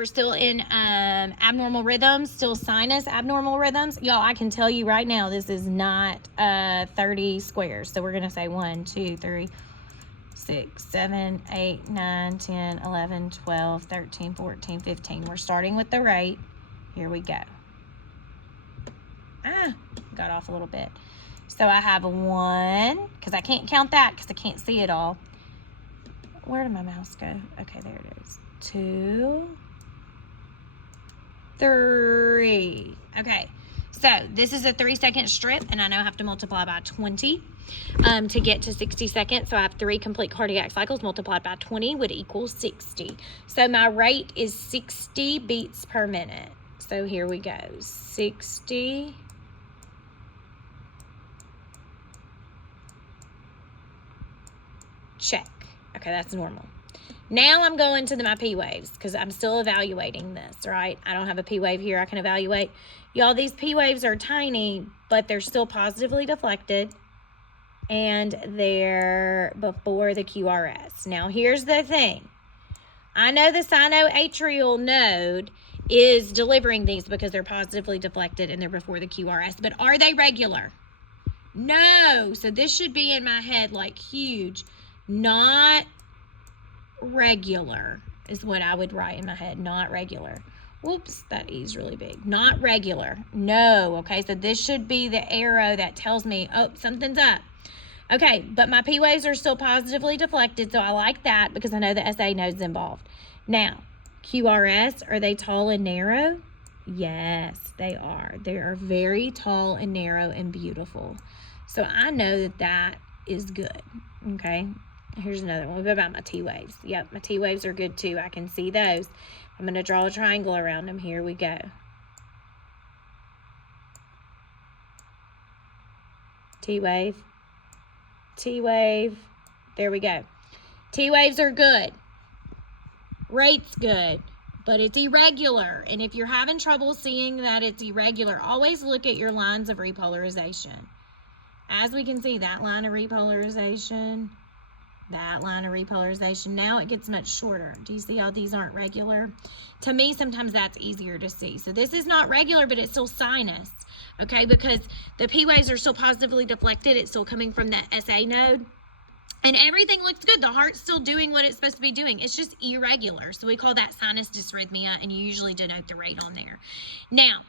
we're still in abnormal rhythms, still sinus abnormal rhythms. Y'all, I can tell you right now, this is not 30 squares. So we're going to say 1, 2, 3, 6, 7, 8, 9, 10, 11, 12, 13, 14, 15. We're starting with the rate. Here we go. Got off a little bit. So I have a 1, because I can't count that because I can't see it all. Where did my mouse go? Okay, there it is. 2, 3. Okay, so this is a 3-second strip, and I now have to multiply by 20 to get to 60 seconds. So I have 3 complete cardiac cycles multiplied by 20 would equal 60. So my rate is 60 beats per minute. So here we go. 60. Check. Okay, that's normal. Now I'm going to my P waves because I'm still evaluating this, right? I don't have a P wave here I can evaluate. Y'all, these P waves are tiny, but they're still positively deflected, and they're before the QRS. Now, here's the thing. I know the sinoatrial node is delivering these because they're positively deflected and they're before the QRS, but are they regular? No. So this should be in my head like huge. Not regular is what I would write in my head. Not regular. Whoops, that E is really big. Not regular. No. Okay, so this should be the arrow that tells me, oh, something's up. Okay, but my P waves are still positively deflected, so I like that because I know the SA node's involved. Now, QRS, are they tall and narrow? Yes, they are. They are very tall and narrow and beautiful. So I know that that is good. Okay. Here's another one. What about my T waves? Yep, my T waves are good too. I can see those. I'm going to draw a triangle around them. Here we go. T wave. T wave. There we go. T waves are good. Rate's good, but it's irregular. And if you're having trouble seeing that it's irregular, always look at your lines of repolarization. As we can see, that line of repolarization, that line of repolarization. Now it gets much shorter. Do you see how these aren't regular? To me, sometimes that's easier to see. So this is not regular, but it's still sinus, okay? Because the P waves are still positively deflected. It's still coming from that SA node. And everything looks good. The heart's still doing what it's supposed to be doing. It's just irregular. So we call that sinus dysrhythmia, and you usually denote the rate on there. Now,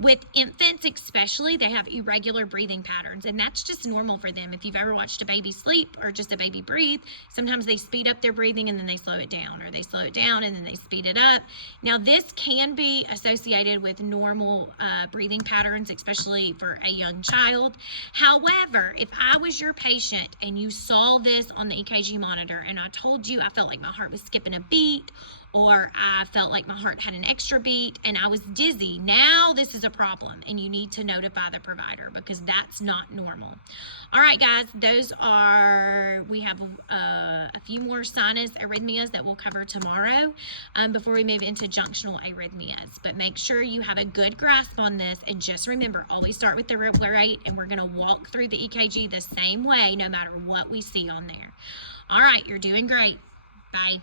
with infants especially, they have irregular breathing patterns, and that's just normal for them. If you've ever watched a baby sleep or just a baby breathe, sometimes they speed up their breathing and then they slow it down, or they slow it down and then they speed it up. Now, this can be associated with normal breathing patterns, especially for a young child. However, if I was your patient and you saw this on the EKG monitor and I told you I felt like my heart was skipping a beat, or I felt like my heart had an extra beat and I was dizzy, now this is a problem and you need to notify the provider because that's not normal. All right, guys, we have a few more sinus arrhythmias that we'll cover tomorrow before we move into junctional arrhythmias. But make sure you have a good grasp on this, and just remember, always start with the rate, and we're going to walk through the EKG the same way no matter what we see on there. All right, you're doing great. Bye.